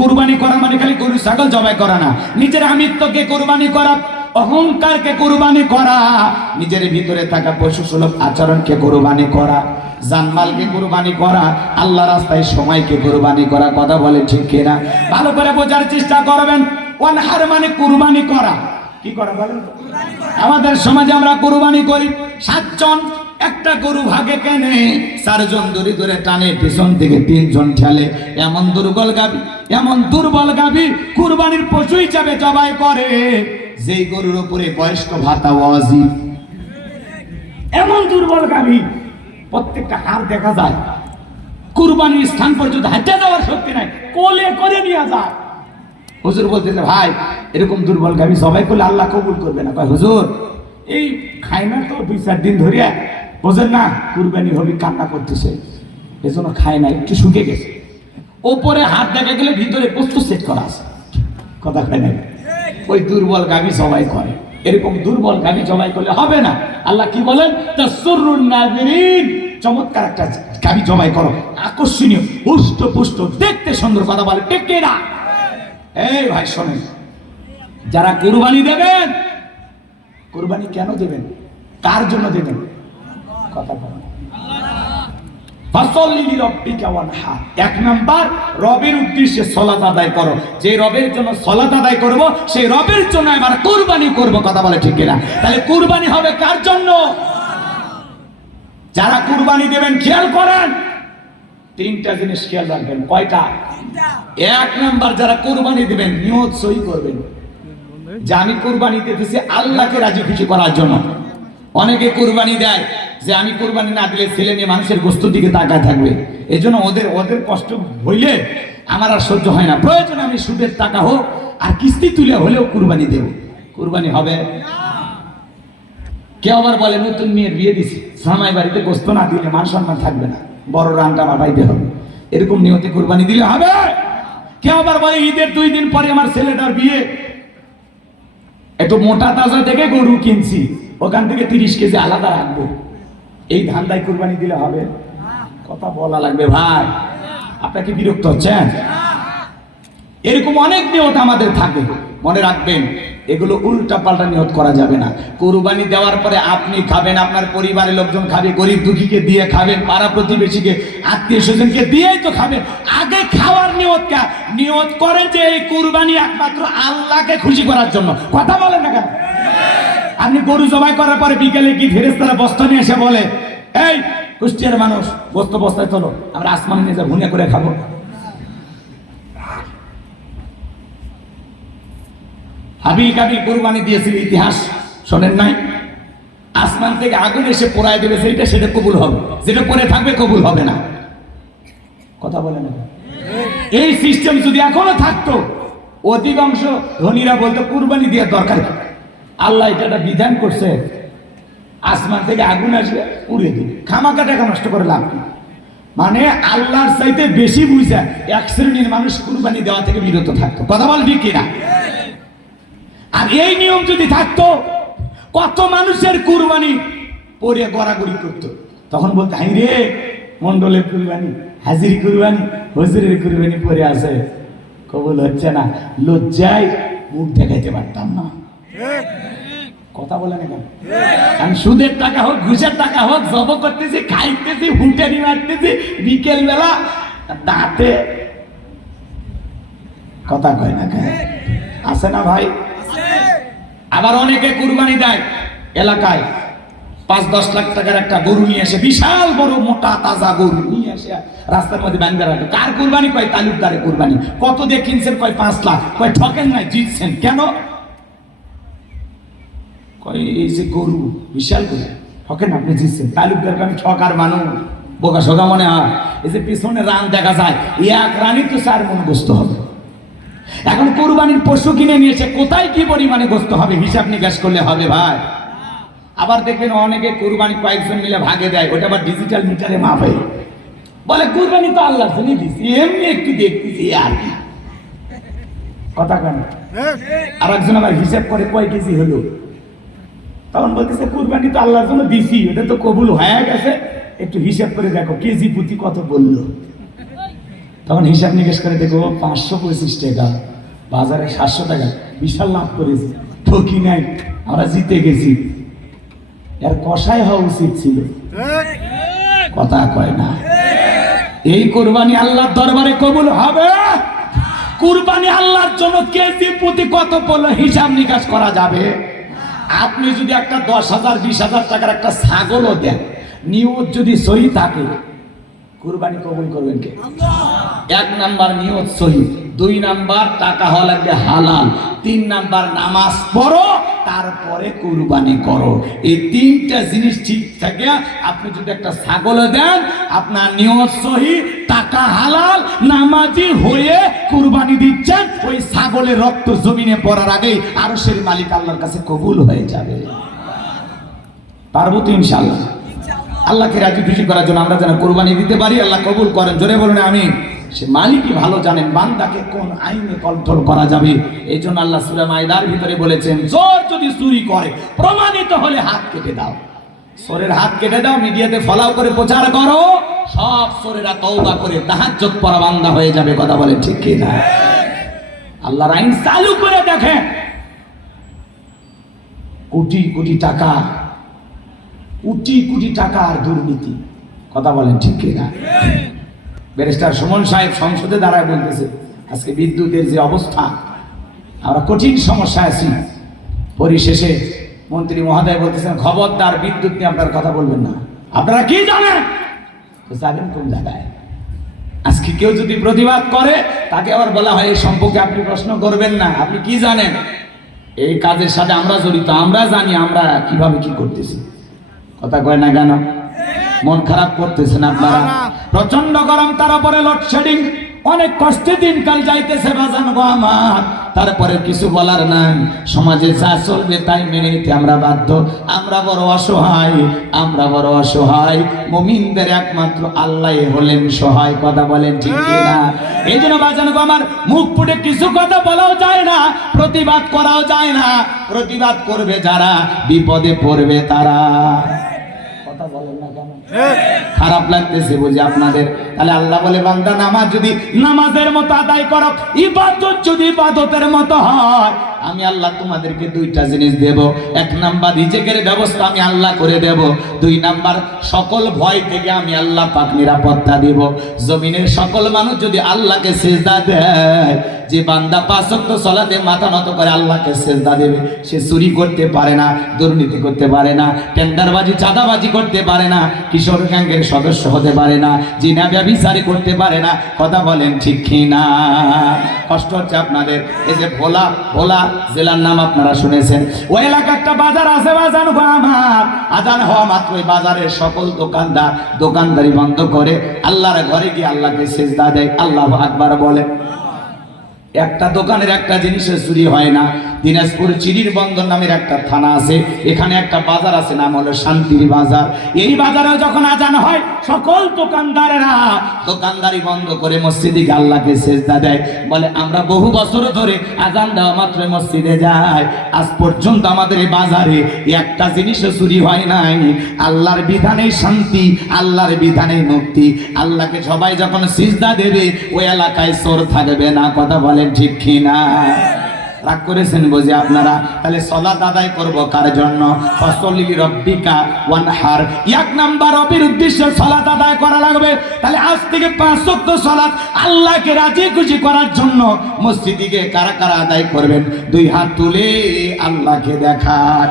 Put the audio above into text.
কুরবানি করা মানে খালি গরু, ছাগল জবাই করা না। নিজের আমিত্বকে কুরবানি করা, অহংকারকে কুরবানি করা, নিজের ভিতরে থাকা পশু সুলভ আচরণকে কুরবানি করা, জানমালকে কুরবানি করা, আল্লাহ রাস্তায় সময়কে কুরবানি করা, কথা বলে ঠিক কিনা? ভালো করে বোঝার চেষ্টা করবেন। ওয়ানহার মানে কুরবানি করা। কি করা বলেন? আমাদের সমাজে আমরা কুরবানি করি। সাতজন একটা গরু ভাগে কেনে, চারজন দড়ি ধরে টানে, পিছন থেকে তিনজন ঠেলে। এমন দুর্বল গাবি এমন দুর্বল গাবি কুরবানির পশু হিসাবে জবাই করে। যেই গরুর উপরে বয়স্ক ভাতা ওয়াজি এমন দুর্বল গাবি প্রত্যেকটা হার দেখা যায়। কুরবানির স্থান পর্যন্ত হাঁটে যাওয়ার শক্তি নাই, কোলে করে নিয়ে যায়। হুজুর বলতেছে, ভাই, এরকম দুর্বল গাবি সবাই করলে আল্লাহ কবুল করবে না। কয়, হুজুর, এই খাই না তো দুই চার দিন ধরে বোঝেন না, কুরবানি হবে, কান্না করতেছে। এজন্য খায় না একটু শুকে গেছে। ওপরে হাত দেখা গেলে ভিতরে বস্তু সেট করা আছে। কথা খায় না ওই দুর্বল গাবি সবাই করে। এরকম দুর্বল গাবি জবাই করলে হবে না। আল্লাহ কি বলেন? তা তাসরুন নাযিরিন চমৎকার একটা গাবি জবাই করো। আকর্ষণীয় পুষ্ট পুষ্ট, দেখতে সুন্দর কথা বলে। টেকে না? এই ভাই, শোনেন। যারা কুরবানি দেবেন, কুরবানি কেন দেবেন? কার জন্য দেবেন? কথা বলেন। এক নাম্বার রবের উদ্দেশ্যে সলাত আদায় করো। যে রবের জন্য সলাত আদায় করব সেই রবের জন্য এবার কুরবানি করব কথা বলে ঠিক কিনা? তাহলে কুরবানি হবে কার জন্য? যারা কুরবানি দেবেন খেয়াল করেন। তিনটা জিনিস খেয়াল রাখবেন। কয়টা? এক নাম্বার যারা কুরবানি দিবেন নিয়ত সই করবেন। যে আমি কুরবানি দিতেছি আল্লাহকে রাজি খুশি করার জন্য। অনেকে কুরবানি দেয় যে আমি কোরবানি না দিলে ছেলে মেয়ে মানুষের গোস্তুর দিকে তাকায় থাকবে। এই জন্য ওদের ওদের কষ্ট হইলে আমার আর সহ্য হয় না। প্রয়োজন আমি সুদের টাকা হোক আর কিস্তি তুলে হলেও কুরবানি দেব। কুরবানি হবে? কেউ আবার বলে, নতুন মেয়ের বিয়ে দিছি। সামাই বাড়িতে গোস্ত না দিলে মান সম্মান থাকবে না। বড় রানটা মাঠাইতে হবে। এরকম নিয়তে কুরবানি দিলে হবে? কেউ আবার বলে, ঈদের দুই দিন পরে আমার ছেলেটার বিয়ে। একটু মোটা তাজা থেকে গরু কিনছি। ওখান থেকে তিরিশ কেজি আলাদা রাখব। এই ধান্দায় কুরবানি দিলে হবে। কথা বলা লাগবে ভাই। আপনার কি বিরক্ত হচ্ছেন? এরকম অনেক নিয়ত আমাদের থাকে। মনে রাখবেন, এগুলো উল্টা পাল্টা নিয়ত করা যাবে না। কোরবানি দেওয়ার পরে আপনি খাবেন, আপনার পরিবারের লোকজন খাবে, গরিব দুঃখীকে দিয়ে খাবেন, পাড়া প্রতিবেশীকে, আত্মীয় স্বজনকে দিয়েই তো খাবেন। আগে খাওয়ার নিয়ত কা? নিয়ত করেন যে এই কোরবানি একমাত্র আল্লাহকে খুশি করার জন্য। কথা বলেন না কেন? আপনি গরু জবাই করার পরে বিকেলে কি ফেরেস্তারা বস্তা নিয়ে এসে বলে, এই, কুষ্টিয়ার মানুষ বস্ত বস্তায় চলো আমরা আসমান নিয়ে যা ভুনে করে খাব। হাবিল কাবিল কোরবানি দিয়েছিল, ইতিহাস শোনেন নাই? আসমান থেকে আগুন এসে পোড়ায় দেবে, সেইটা সেটা কবুল হবে। যেটা পরে থাকবে, কবুল হবে না। কথা বলে না। এই সিস্টেম যদি এখনও থাকতো, অধিকাংশ ধনীরা বলতো, কুরবানি দেওয়ার দরকার? আল্লাহ এটা একটা বিধান করছে, আসমান থেকে আগুন আসবে উড়ে দিবে। খামাকা টাকা নষ্ট করে লাভ কি? মানে আল্লাহর চাইতে বেশি বুঝা এক শ্রেণির মানুষ কুরবানি দেওয়া থেকে বিরত থাকতো। কথা বল কিনা? আর এই নিয়ম যদি থাকতো, কত মানুষের কুরবানি পরে গড়াগড়ি করতো। তখন বলতে, হাই রে মন্ডলের কুরবানি, হাজিরি কুরবানি, হজুরের কুরবানি পরে আছে। কবল হচ্ছে না। লজ্জায় মুখ দেখাইতে পারতাম না। কথা বলে না কেন? সুদের টাকা হোক, ঘুষের টাকা হোক, জব করতেছি, খাইতেছি হুঁটারি মারতেছি বিকেল বেলা দাঁতে। কথা কয় না কেন? আছে না ভাই? আবার অনেকে কুরবানি দেয় এলাকায়। পাঁচ, দশ লাখ টাকার একটা গরু নিয়ে আসে বিশাল বড় মোটা তাজা গরু নিয়ে আসে রাস্তার মধ্যে বান্ধে রাখে। কার কুরবানি? কয় তালুকদারে কুরবানি। কত দিয়ে কিনছেন? কয় পাঁচ লাখ। কয় ঠকেন নাই, জিতছেন। কেন? কয় এই যে গরু বিশাল গরু ঠকেন আপনি জিতছেন। তালুকদারকে আমি ঠকার মানুষ বোকা সোকা মনে হয়। এই যে পিছনে রান দেখা যায় এক রানই তো চার মন গোস্ত হবে। এখন কোরবানির পশু কিনে নিয়ে এসে কোথায় কি পরিমাণে গোস্ত হবে হিসাব নিকাশ করলে হবে ভাই। আবার দেখবেন অনেকে কোরবানি কয়েকজন মিলে ভাগে দেয় ওটা আবার ডিজিটাল মিটারে মাপে বলে কোরবানি তো আল্লাহ শুনে দিছি এমনি একটু দেখতেছি আর কি। কথা কেন আর একজন আবার হিসাব করে কয় কেজি হলো? তখন বলতেছে, কুরবানি তো আল্লাহর জন্য দিছি ওটা তো কবুল হয়ে গেছে। একটু হিসাব করে দেখো, কেজি প্রতি কত বলল? তখন হিসাব নিকেশ করে দেখো, পাঁচশো পঁচিশ টাকা, বাজারে সাতশো টাকা, বিশাল লাভ করেছি। ঠকি নাই, আমরা জিতে গেছি। এর কষাই হওয়া উচিত ছিল। কথা কয় না। এই কোরবানি আল্লাহর দরবারে কবুল হবে? কুরবানি আল্লাহর জন্য কেজি প্রতি কত পড়ল হিসাব নিকাশ করা যাবে? আপনি যদি একটা দশ হাজার, বিশ হাজার টাকার একটা ছাগলও দেন, নিয়ত যদি সহি থাকে, কুরবানি কবুল করবেন কে? এক নাম্বার নিয়ত সহি, দুই নাম্বার টাকা হওয়া লাগবে হালাল, তিন নাম্বার নামাজ পড়ো, তারপরে কুরবানি করো। এই তিনটা জিনিস ঠিক থাকে, আপনি যদি একটা ছাগল দেন, আপনার নিয়ত সহি টাকা হালাল নামাজি হয়ে কুরবানি দিচ্ছেন, ওই ছাগলের রক্ত জমিনে পড়ার আগেই আরও সেই মালিক আল্লাহর কাছে কবুল হয়ে যাবে। পারব তো ইনশাল্লাহ আল্লাহকে রাজি খুশি করার জন্য আমরা যেন কোরবানি দিতে পারি, আল্লাহ কবুল করেন। জোরে বলুন আমি সে মালিকই ভালো জানেন, বান্দাকে কোন আইনে কন্ট্রোল করা যাবে? এই জন্য আল্লাহ সুরা মায়দার ভিতরে বলেছেন, জোর যদি চুরি করে, প্রমাণিত হলে হাত কেটে দাও। সোরের হাত কেটে দাও, মিডিয়াতে ফলাও করে প্রচার করো। সব সোরেরা তওবা করে তাহাজ্জুদ পড়া বান্দা হয়ে যাবে, কথা বলে ঠিক কি না আল্লাহর আইন চালু করে দেখেন। কোটি কোটি টাকা কোটি কোটি টাকা আর দুর্নীতি, কথা বলেন ঠিক কিনা? ব্যারিস্টার সুমন সাহেব সংসদে দাঁড়ায় বলতেছে, আজকে বিদ্যুতের যে অবস্থা, আমরা কঠিন সমস্যা আছি। পরিশেষে মন্ত্রী মহোদয় বলতেছেন, খবরদার বিদ্যুৎ নিয়ে আপনার কথা বলবেন না। আপনারা কি জানেন? যাবেন কোন জায়গায়? আজকে কেউ যদি প্রতিবাদ করে, তাকে আবার বলা হয়, এই সম্পর্কে আপনি প্রশ্ন করবেন না, আপনি কি জানেন? এই কাজের সাথে আমরা জড়িত, আমরা জানি আমরা কীভাবে কি করতেছি। কথা কয় না কেন? মন খারাপ করতেছেন আপনারা। প্রচণ্ড গরম, তার উপরে লোডশেডিং অনেক কষ্টে দিনকাল যাইতেছে বাজান গো আমার। তারপরে কিছু বলার নাই। সমাজে যা চলবে তাই মেনে নিতে আমরা বাধ্য। আমরা বড় অসহায়, আমরা বড় অসহায়। মুমিনদের একমাত্র আল্লাহ হলেন সহায়। কথা বলেন ঠিক না এই জন্য বাজান আমার, মুখ ফুটে কিছু কথা বলাও যায় না, প্রতিবাদ করাও যায় না। প্রতিবাদ করবে যারা, বিপদে পড়বে তারা। কেন খারাপ লাগতেছে বুঝি আপনাদের। তাহলে আল্লাহ বলে, বান্দা, নামাজ যদি নামাজের মতো আদায় করো, ইবাদত যদি ইবাদতের মতো হয়, আমি আল্লাহ তোমাদেরকে দুইটা জিনিস দেব। এক নাম্বার রিজেকের ব্যবস্থা আমি আল্লাহ করে দেব। দুই নাম্বার, সকল ভয় থেকে আমি আল্লাহ পাক নিরাপত্তা দেব। জমিনের সকল মানুষ যদি আল্লাহকে সেজদা দেয় যে বান্দা পাঁচক্ত সলাতে মাথা নত করে আল্লাহকে সেজদা দেবে, সে চুরি করতে পারে না, দুর্নীতি করতে পারে না, টেন্ডারবাজি, চাঁদাবাজি করতে পারে না, কিশোর গ্যাংয়ের সদস্য হতে পারে না, জিনা ব্যবিচারি করতে পারে না, কথা বলেন ঠিক কি না কষ্ট হচ্ছে আপনাদের। এই যে ভোলা ভোলা জেলার নাম আপনারা শুনেছেন। ওই এলাকা একটা বাজার আছে, বাজার আজান হওয়া মাত্র ওই বাজারের সকল দোকানদার, দোকানদারি বন্ধ করে আল্লাহর ঘরে গিয়ে আল্লাহকে সেজদা দেয়। আল্লাহ আকবার বলে একটা দোকানের একটা জিনিসের চুরি হয় না। দিনাজপুর চিরির বন্দর নামের একটা থানা আছে। এখানে একটা বাজার আছে, নাম হলো শান্তির বাজার। এই বাজারে যখন আজান হয়, সকল দোকানদারেরা দোকানদারি বন্ধ করে মসজিদে আল্লাহকে সেজদা দেয়। বলে, আমরা বহু বছর ধরে আজান দেওয়া মাত্র মসজিদে যাই। আজ পর্যন্ত আমাদের এই বাজারে একটা জিনিসও চুরি হয় নাই। আল্লাহর বিধানে শান্তি, আল্লাহর বিধানে মুক্তি। আল্লাহকে সবাই যখন সিজদা দেবে, ওই এলাকায় চোর থাকবে না। কথা বলেন, ঠিক কি না রাগ করেছেন বুঝি আপনারা? তাহলে সলাত আদায় করব কার জন্য? ফসলি রব্বিকা ওয়ান হার এক নাম্বার রবির উদ্দেশ্যে সলাত আদায় করা লাগবে। তাহলে আজ থেকে পাঁচ ওয়াক্ত সলাত আল্লাহকে রাজি খুশি করার জন্য মসজিদিকে কারা কারা আদায় করবেন? দুই হাত তুলে আল্লাহকে দেখার